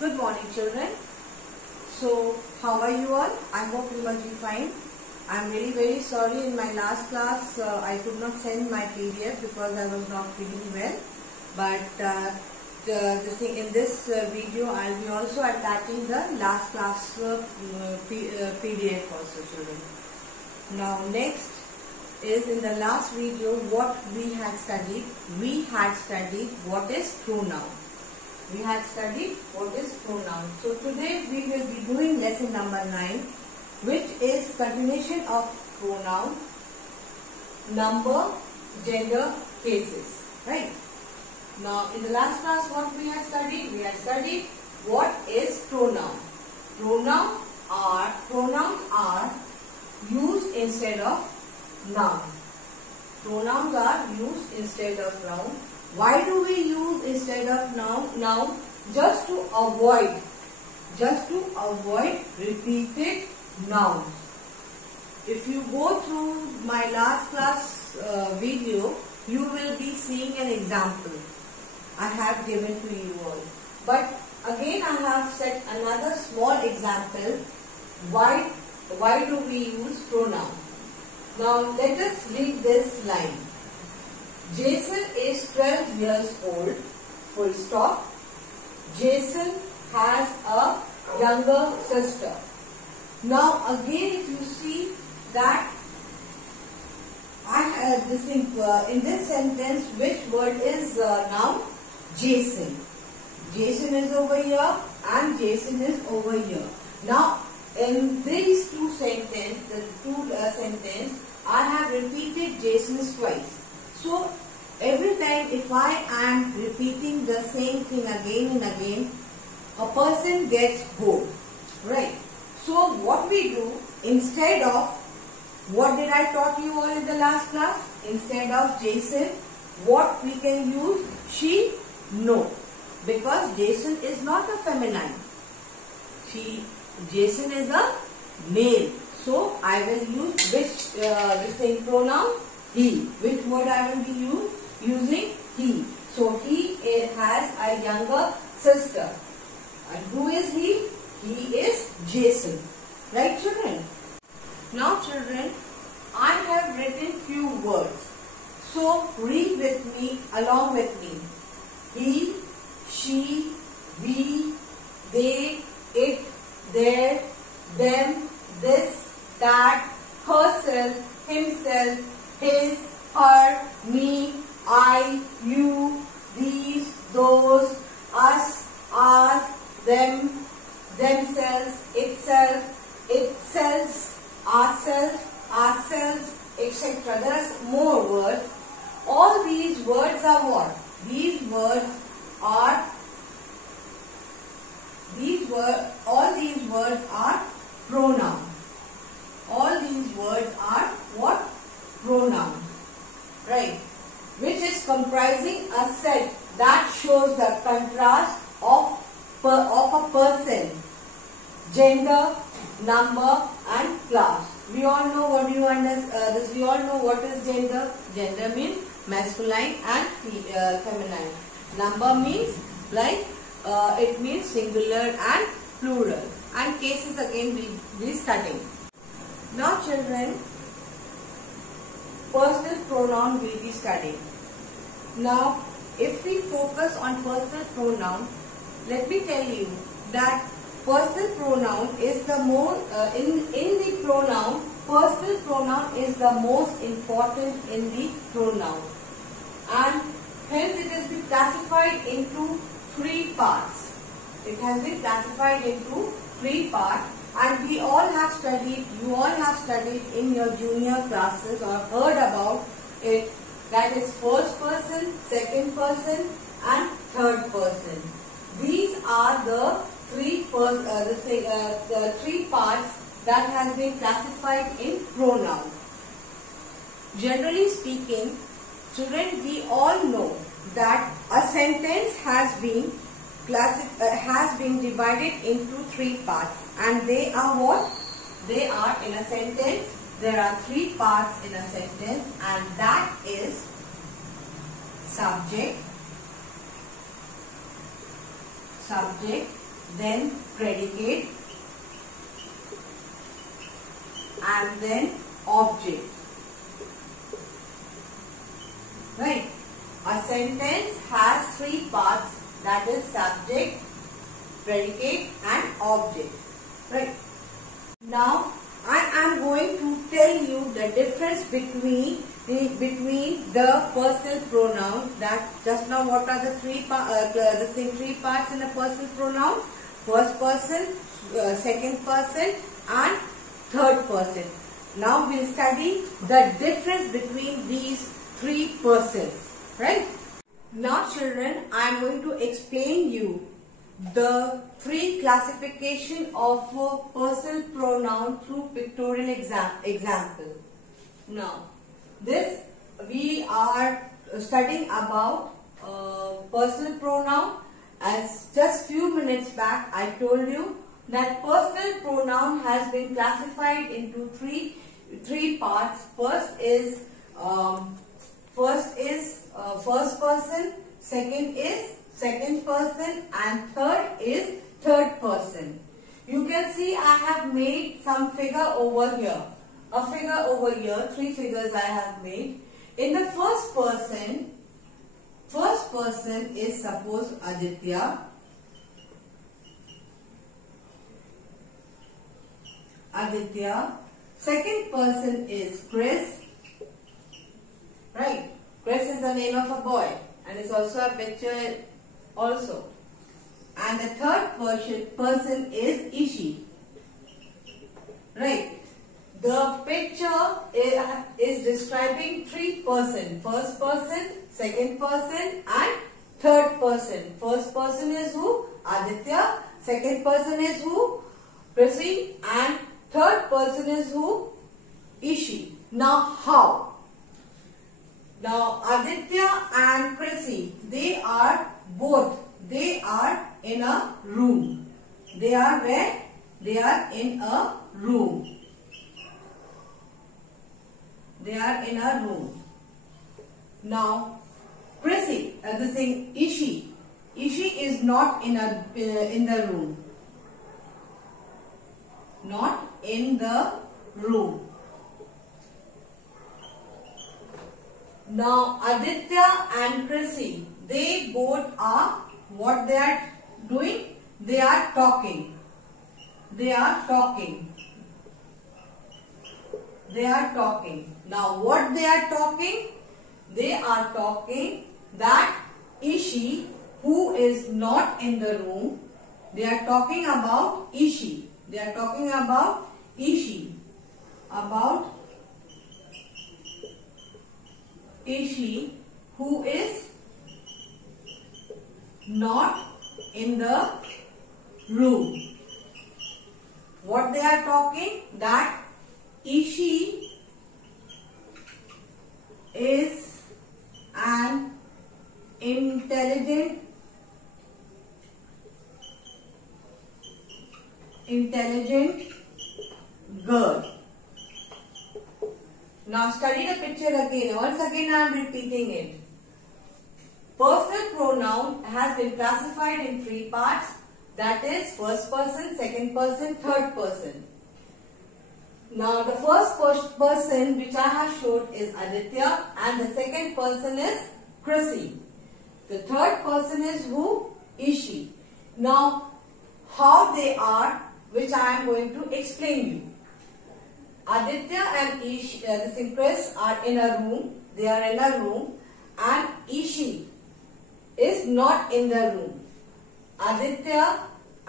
Good morning, children. So, how are you all? I hope you must be fine. I am very sorry. In my last class, I could not send my PDF because I was not feeling well. But in this video, I will be also attaching the last class PDF also, children. Now, next is in the last video what we had studied. We had studied what is pronoun. We had studied what is pronoun. So today we will be doing lesson number 9, which is continuation of pronoun, number, gender, cases. Right? Now in the last class what we had studied? We had studied what is pronoun. Pronouns are used instead of noun. Pronouns are used instead of noun. Why do we use instead of noun? Just to avoid repeated nouns. If you go through my last class video, you will be seeing an example I have given to you all. But again I have set another small example. Why do we use pronoun? Now let us read this line. Jason is 12 years old, full stop. Jason has a younger sister. Now again if you see that I have this thing, in this sentence which word is noun? Jason. Jason is over here and Jason is over here. Now in these two sentences, I have repeated Jason twice. So every time if I am repeating the same thing again and again, a person gets bored, right? So what we do, instead of, what did I taught you all in the last class? Instead of Jason, what we can use? She, no. Because Jason is not a feminine. Jason is a male. So I will use which pronoun? He. Which word I will be using? He. So he has a younger sister. And who is he? He is Jason. Right, children? Now, children, I have written few words. So read with me, along with me. He, she, we, they, it, their, them, this, that, herself, himself, his, her, me, I, you, these, those, us, ours, them, themselves, itself, ourselves, etc. There are more words. All these words are what? All these words are pronoun. All these words are what? Pronouns. Right? Which is comprising a set that shows the contrast of a person, gender, number and class. We all know what you understand. We all know what is gender. Gender means masculine and feminine. Number means it means singular and plural. And cases again we be studying. Now children, personal pronoun will be studied. Now if we focus on personal pronoun, let me tell you that personal pronoun is the most in the pronoun. Personal pronoun is the most important in the pronoun, and hence it has been classified into 3 parts. It has been classified into 3 parts, and we all have studied. You all have studied in your junior classes or heard about it. That is first person, second person, and third person. These are the 3 parts that has been classified in pronoun. Generally speaking, children, we all know that a sentence has been divided into 3 parts, and they are what? They are, in a sentence, there are 3 parts in a sentence, and that is subject, then predicate, and then object. Right? A sentence has three parts, that is subject, predicate and object. Right? Now I am going to tell you the difference between the personal pronoun. That just now, what are the three parts in a personal pronoun? First person, second person and third person. Now we'll study the difference between these three persons. Right? Now children, I am going to explain you the three classification of personal pronoun through pictorial example. Now, this we are studying about personal pronoun. As just few minutes back I told you that personal pronoun has been classified into three parts. First is first person, second is second person, and third is third person. You can see I have made some figure over here. A figure over here, three figures I have made. In the first person is suppose Aditya. Second person is Chris. Right? Chris is the name of a boy and it's also a picture also. And the third person is Ishi. Right? The picture is describing three persons. First person, second person and third person. First person is who? Aditya. Second person is who? Chrissy. And third person is who? Ishi. Now how? Now Aditya and Chrissy, they are in a room. They are where? They are in a room. They are in a room. Now Chrissy, Ishi is not in the room. Not in the room. Now Aditya and Chrissy, they both are, what they are doing? They are talking. They are talking. They are talking. Now what they are talking? They are talking that Ishi, who is not in the room, they are talking about Ishi. They are talking about Ishi. About Ishi, who is not in the room. What they are talking? That Ishi is an intelligent girl. Now study the picture again. Once again I am repeating it. Personal pronoun has been classified in three parts. That is first person, second person, third person. Now the first person which I have showed is Aditya and the second person is Chrissy. The third person is who? Ishi. Now how they are, which I am going to explain you. Aditya and Chris are in a room. They are in a room and Ishi is not in the room. Aditya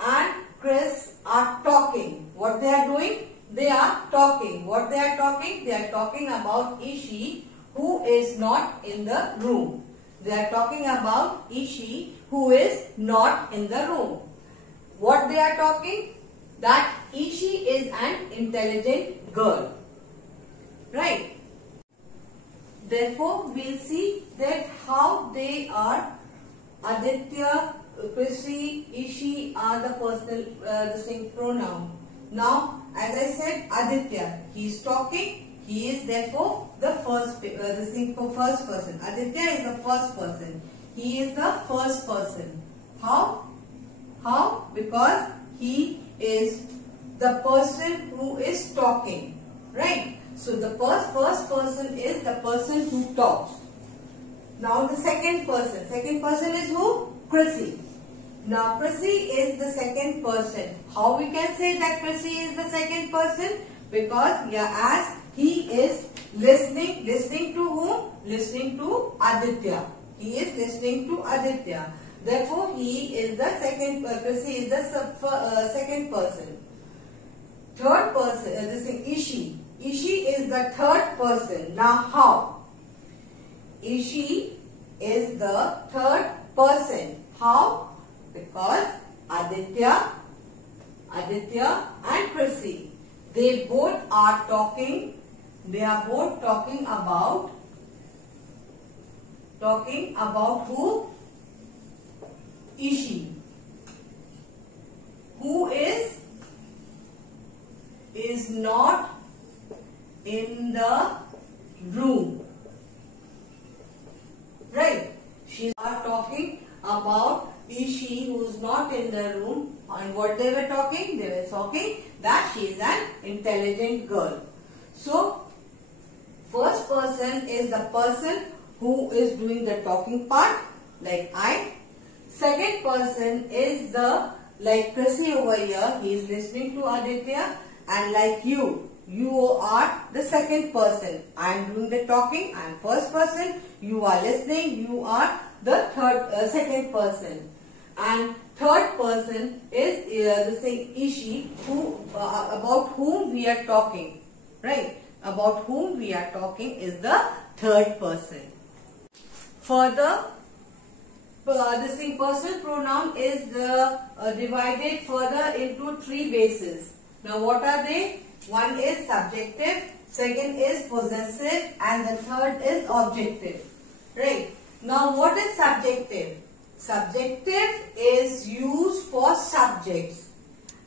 and Chris are talking. What they are doing? They are talking. What they are talking? They are talking about Ishi, who is not in the room. They are talking about Ishi, who is not in the room. What they are talking? That Ishi is an intelligent girl. Right? Therefore, we'll see that how they are. Aditya, Chrissy, Ishi are the personal pronoun. Now, as I said, Aditya, he is talking. He is therefore the first person. Aditya is the first person. He is the first person. How? How? Because he is the person who is talking, right? So the first person is the person who talks. Now the second person is who? Chrissy. Now Chrissy is the second person. How we can say that Chrissy is the second person? Because as he is listening to whom? Listening to Aditya. He is listening to Aditya. Therefore, he is the second. Chrissy is the second person. Third person. This is Ishi. Ishi is the third person. Now, how? Ishi is the third person. How? Because Aditya and Chrissy, they both are talking. They are both talking about who? Ishi, who is not in the room, right? She are talking about Ishi, who is not in the room. And what they were talking? They were talking that she is an intelligent girl. So first person is the person who is doing the talking part, like I. Second person is the, like Chrissy over here, he is listening to Aditya, and like you are the second person. I am doing the talking, I am first person, you are listening, you are the second person. And third person is the same Ishi, who about whom we are talking, right? About whom we are talking is the third person. Further, this personal pronoun is divided further into three bases. Now what are they? One is subjective, second is possessive, and the third is objective. Right? Now what is subjective? Subjective is used for subjects,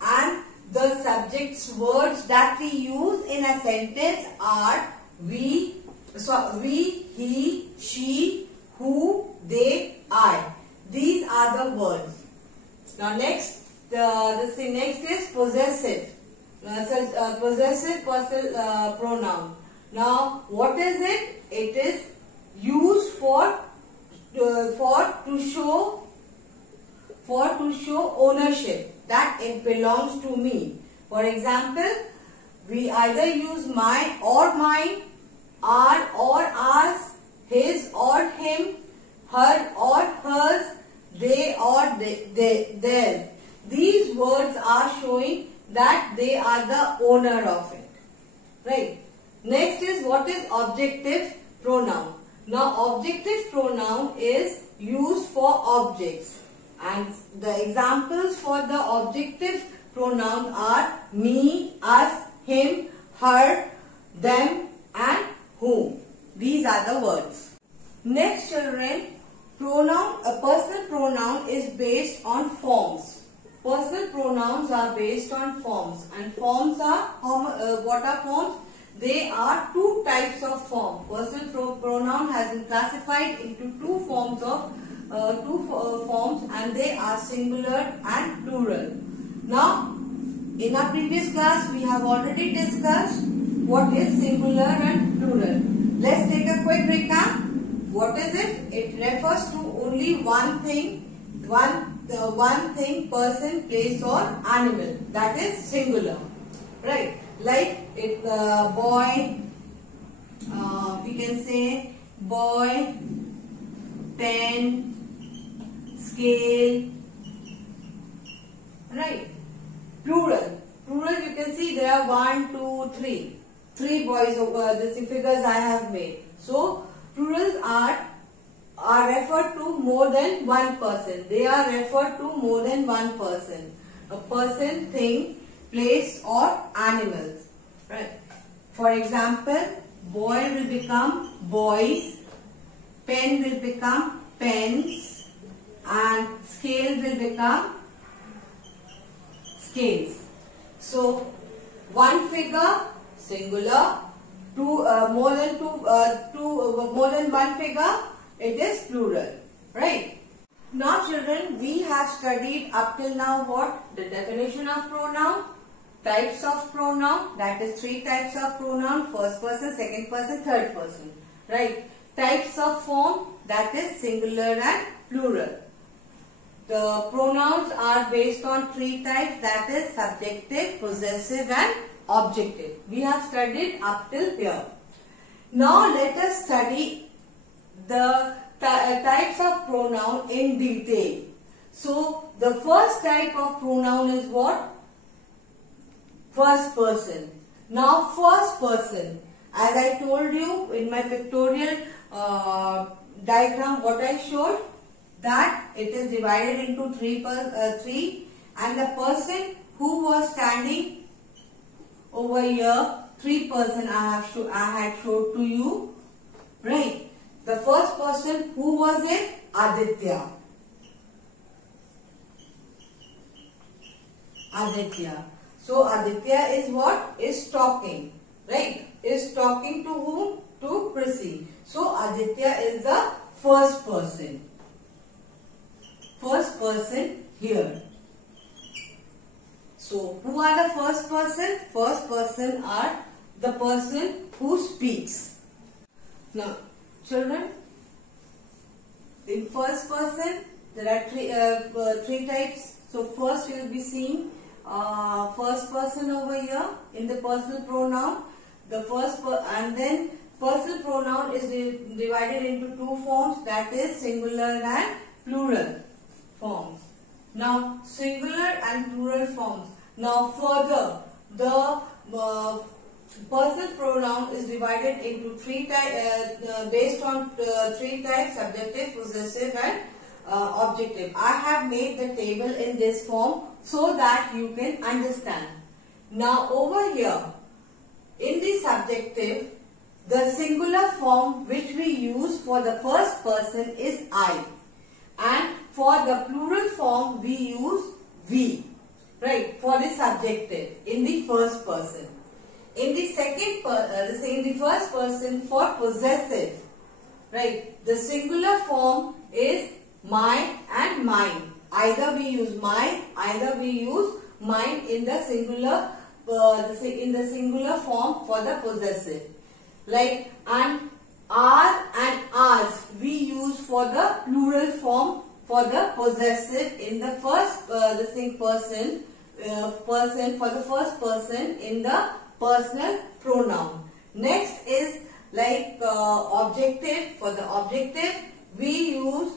and the subject's words that we use in a sentence are we, he, she, who, they, I. These are the words. Now next, next is possessive. Possessive personal pronoun. Now what is it? It is used for to show ownership, that it belongs to me. For example, we either use my or mine, our or ours, his or him, her or hers, they or theirs. These words are showing that they are the owner of it. Right? Next is what is objective pronoun. Now objective pronoun is used for objects, and the examples for the objective pronoun are me, us, him, her, them, and whom. These are the words. Next, children, a personal pronoun is based on forms. Personal pronouns are based on forms, and forms are what are forms? They are two types of form. Personal pronoun has been classified into two forms, and they are singular and plural. Now, in our previous class, we have already discussed what is singular and plural. Let's take a quick recap. What is it? It refers to only one thing, person, place, or animal. That is singular, right? Like it, boy. We can say boy, pen, scale, right? Plural. You can see there are 1, 2, 3. 3 boys over the figures I have made. So plurals are referred to more than one person. They are referred to more than one person. A person, thing, place, or animals. Right? For example, boy will become boys, pen will become pens, and scale will become scales. So one figure, singular. More than one figure, it is plural, right? Now children, we have studied up till now what? The definition of pronoun, types of pronoun, that is 3 types of pronoun, first person, second person, third person, right? Types of form, that is singular and plural. The pronouns are based on 3 types, that is subjective, possessive and objective. We have studied up till here. Now let us study the types of pronoun in detail. So the first type of pronoun is what? First person. Now first person, as I told you in my pictorial diagram what I showed, that it is divided into three and the person who was standing over here, 3 person I had showed to you, right? The first person, who was it? Aditya. Aditya. So Aditya is what? Is talking, right? Is talking to whom? To Prissy. So Aditya is the first person. First person here. So who are the first person? First person are the person who speaks. Now children, in first person there are three types. So first you will be seeing first person over here in the personal pronoun. And then personal pronoun is divided into 2 forms, that is singular and plural forms. Now singular and plural forms. Now further, the personal pronoun is divided into 3 types based on 3 types: subjective, possessive and objective. I have made the table in this form so that you can understand. Now over here in the subjective, the singular form which we use for the first person is I, and for the plural form we use we, right, for the subjective in the first person. In the first person for possessive, right, the singular form is my and mine. Either we use my, either we use mine in the singular form for the possessive. Like, and our and ours we use for the plural form for the possessive in the first person for the first person in the personal pronoun. Next is like objective. For the objective we use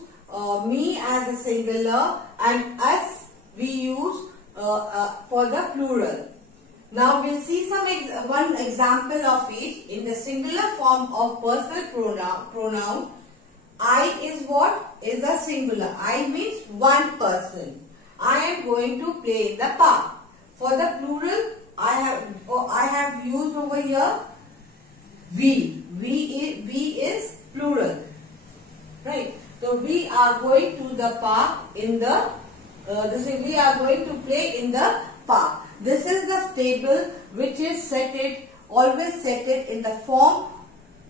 me as a singular and us we use for the plural. Now we'll see one example of each. In the singular form of personal pronoun, I is what? Is a singular. I means one person. I am going to play in the park. For the plural, I have used over here we. We is plural, right? So we are going to the park in the. We are going to play in the park. This is the table which is always set it in the form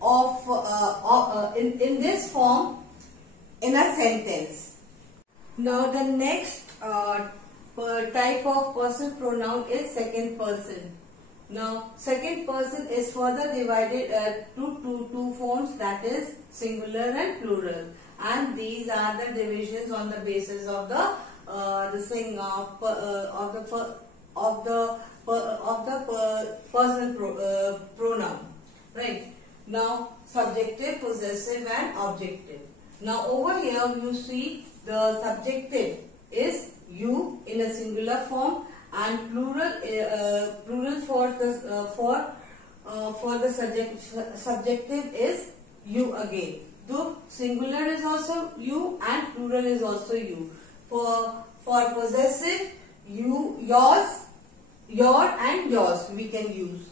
of in this form in a sentence. Now the next type of personal pronoun is second person. Now second person is further divided to two forms, that is singular and plural, and these are the divisions on the basis of the personal pronoun, right? Now subjective, possessive and objective. Now over here you see the subjective is you in a singular form, and plural for the subjective is you again. Though singular is also you and plural is also you. For possessive, you, yours, your and yours we can use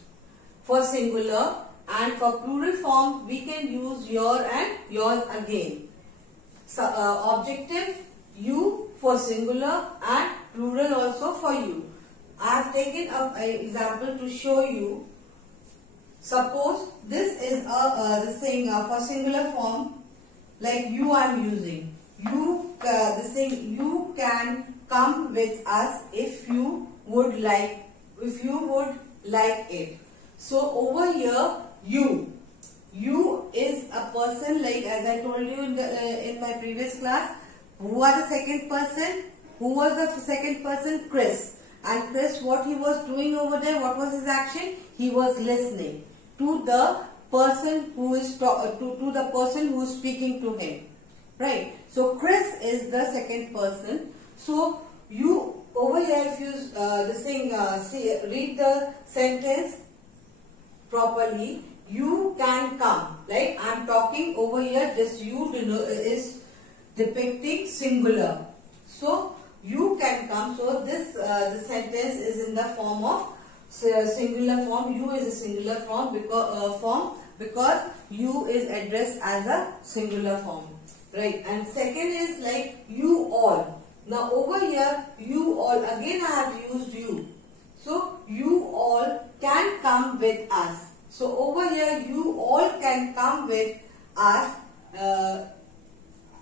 for singular, and for plural form we can use your and yours again. So, objective, you for singular and plural also for you. I have taken an example to show you. Suppose this is for singular form, like you I am using. You this thing, you can come with us if you would like it. So over here, you is a person, like as I told you in my previous class. Who was the second person? Who was the second person? Chris. And Chris, what he was doing over there? What was his action? He was listening to the person who is to the person who is speaking to him, right? So Chris is the second person. So you over here, if you read the sentence properly, you can come. Like I am talking over here, this you is depicting singular. So you can come. So this the sentence is in the form of singular form. You is a singular form because you is addressed as a singular form, right? And second is like you all. Now over here, you all, again I have used you. So you all can come with us. So over here, you all can come with us.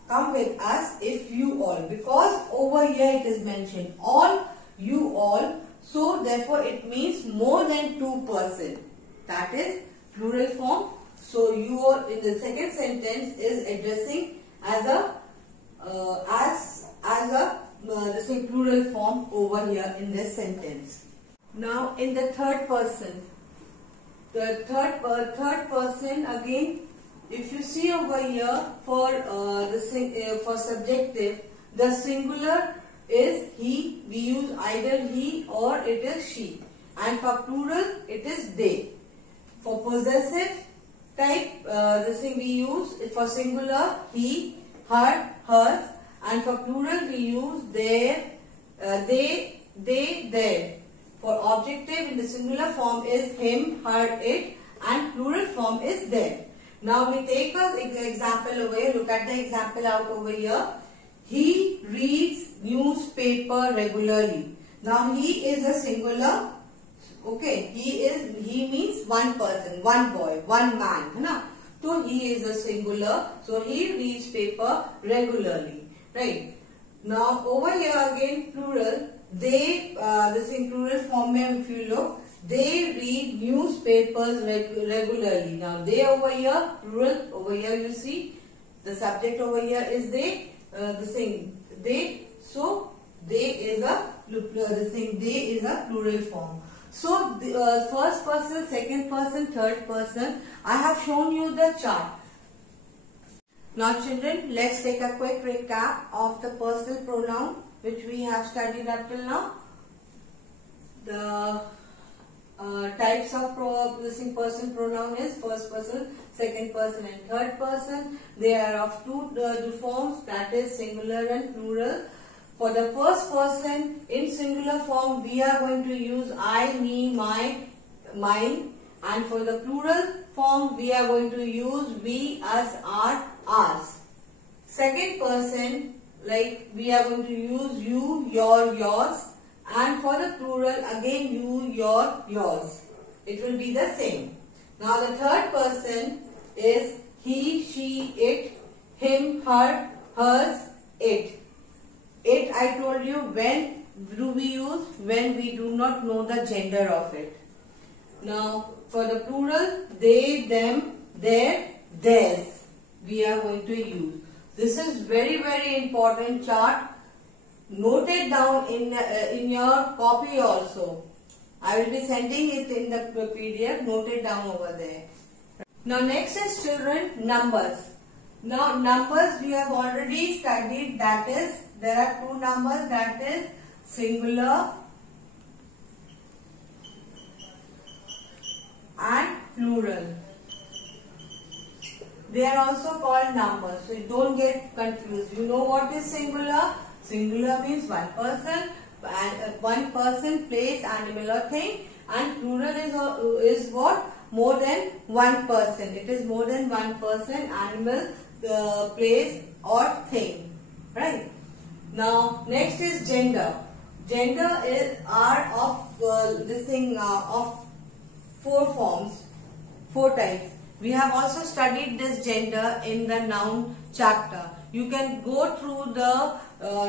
Come with us if you all, because over here it is mentioned all, you all. So therefore it means more than two person. That is plural form. So you all in the second sentence is addressing as a plural form over here in this sentence. Now in the third person, third person again. If you see over here for for subjective, the singular is he. We use either he or it is she, and for plural it is they. For possessive type, we use for singular he, her, hers, and for plural we use their, they, their. For objective in the singular form is him, her, it, and plural form is their. Now we take an example over here. Look at the example out over here. He reads newspaper regularly. Now he is a singular. Okay, he means one person, one boy, one man. Hai. So he is a singular. So he reads paper regularly. Right. Now over here again plural. They, plural form, if you look, they read newspapers regularly. Now they over here, plural, over here you see, the subject over here is they, they, so they is a, they is a plural form. So the first person, second person, third person, I have shown you the chart. Now children, let's take a quick recap of the personal pronoun which we have studied up till now. The types of person pronoun is first person, second person and third person. They are of two forms, that is singular and plural. For the first person, in singular form, we are going to use I, me, my, mine. And for the plural form, we are going to use we, us, our, ours. Second person, like we are going to use you, your, yours. And for the plural, again you, your, yours. It will be the same. Now the third person is he, she, it, him, her, hers, it. It, I told you, when do we use? When we do not know the gender of it. Now for the plural, they, them, their, theirs, we are going to use. This is very, very important chart. Note it down in your copy also. I will be sending it in the PDF. Note it down over there. Now next is children, numbers. Now numbers we have already studied, that is there are two numbers, that is singular and plural. They are also called numbers, so you don't get confused. You know what is singular? Singular means one person, and one person, place, animal or thing, and plural is what? More than one person. It is more than one person, animal, place or thing. Right? Now next is gender. Gender is of of four forms, four types. We have also studied this gender in the noun chapter. You can go through the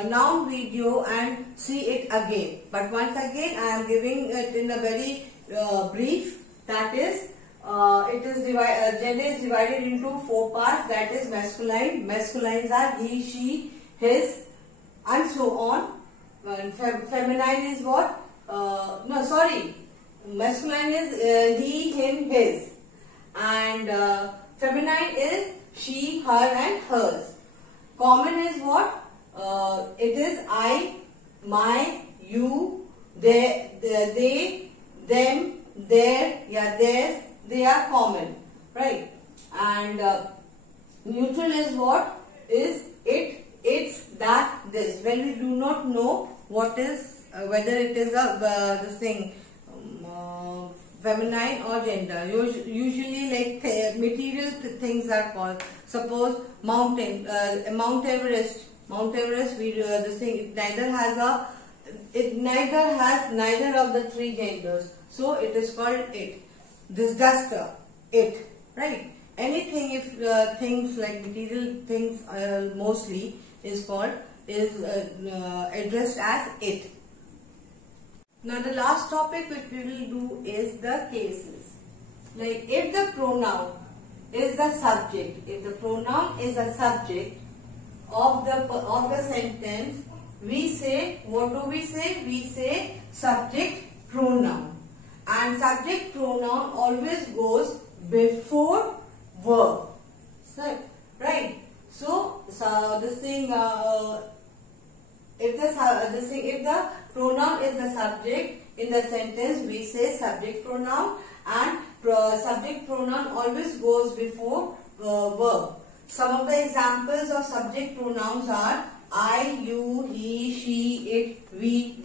noun video and see it again. But once again, I am giving it in a very brief. That is, gender is divided into 4 parts. That is masculine. Masculines are he, she, his, and so on. Feminine is what? Masculine is he, him, his, and feminine is she, her, and hers. Common is what? It is I, my, you, they, them, their, theirs. They are common, right? And neutral is what? Is it, it's, that, this. When we do not know what is, whether it is feminine or gender. Usually like material things are called. Suppose Mount Everest. Mount Everest, it neither has neither of the 3 genders. So it is called it. This duster, it, right? Anything if things like material things mostly is addressed as it. Now the last topic which we will do is the cases. Like if the pronoun is the subject, of the sentence, we say, what do we say? We say subject pronoun. And subject pronoun always goes before verb. So, right? So this thing, if the pronoun is the subject in the sentence, we say subject pronoun, and subject pronoun always goes before verb. Some of the examples of subject pronouns are I, you, he, she, it, we,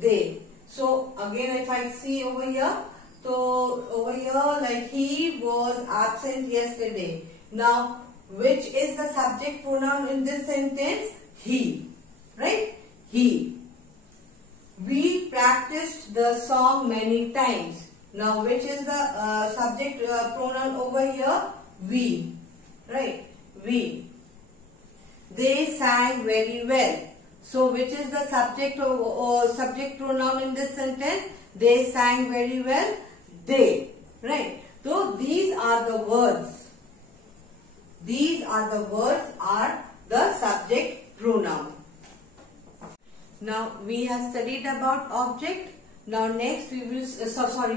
they. So again, if I see over here, so over here like he was absent yesterday. Now, which is the subject pronoun in this sentence? He, right? He. We practiced the song many times. Now, which is the subject pronoun over here? We, right? We. They sang very well. So, which is the subject or subject pronoun in this sentence? They sang very well. They, right? So, these are the words. These are the words are the subject pronoun. Now, we have studied about object. Now, next we will,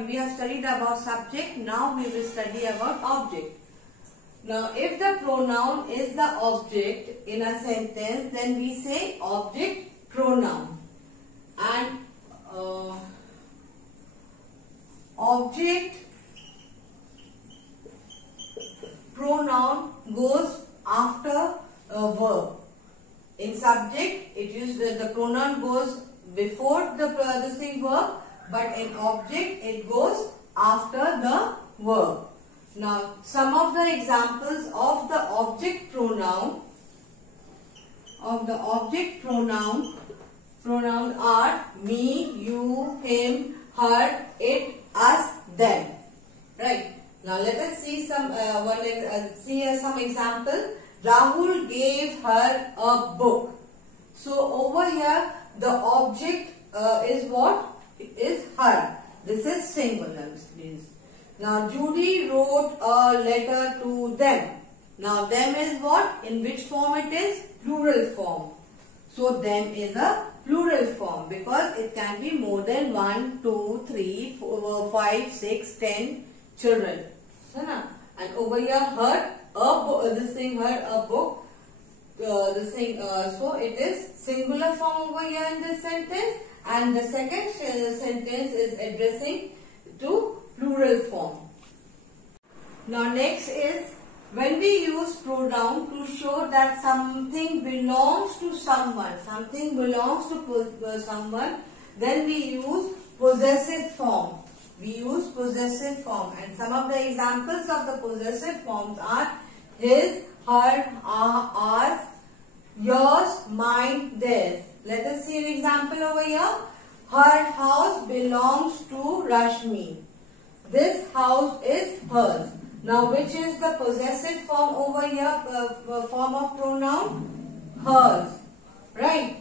we have studied about subject. Now, we will study about object. Now, if the pronoun is the object in a sentence, then we say object pronoun. And object pronoun goes after a verb. In subject, the pronoun goes before the verb, but in object, it goes after the verb. Now, some of the examples of the object pronoun pronouns are me, you, him, her, it, us, them. Right. Now, let us see some some example. Rahul gave her a book. So, over here, the object is what? Is her. This is singular. Now, Judy wrote a letter to them. Now, them is what? In which form it is? Plural form. So, them is a plural form because it can be more than 1, 2, 3, 4, 5, 6, 10 children. And over here, her, a book, her, a book. So, it is singular form over here in this sentence. And the second sentence is addressing to plural form. Now next is when we use pronoun to show that something belongs to someone, then we use possessive form. And some of the examples of the possessive forms are his, her, ours, yours, mine, theirs. Let us see an example over here. Her house belongs to Rashmi. This house is hers. Now which is the possessive form over here, form of pronoun? Hers. Right?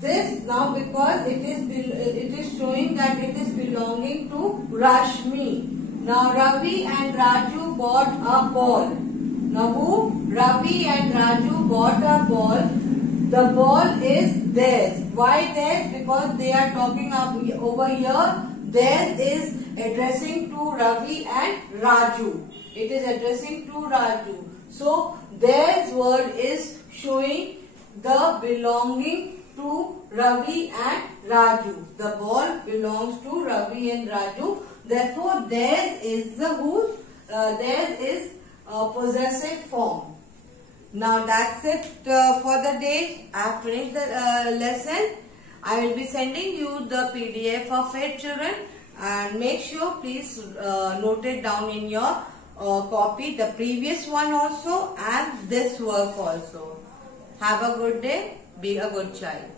This now because it is showing that it is belonging to Rashmi. Now Ravi and Raju bought a ball. Now who? Ravi and Raju bought a ball. The ball is theirs. Why theirs? Because they are talking over here. Theirs is addressing to Ravi and Raju. It is addressing to Raju. So theirs word is showing the belonging to Ravi and Raju. The ball belongs to Ravi and Raju. Therefore, theirs is the whose? Theirs is possessive form. Now that's it for the day. I have finished the lesson. I will be sending you the PDF of it, children, and make sure please note it down in your copy, the previous one also and this work also. Have a good day. Be a good child.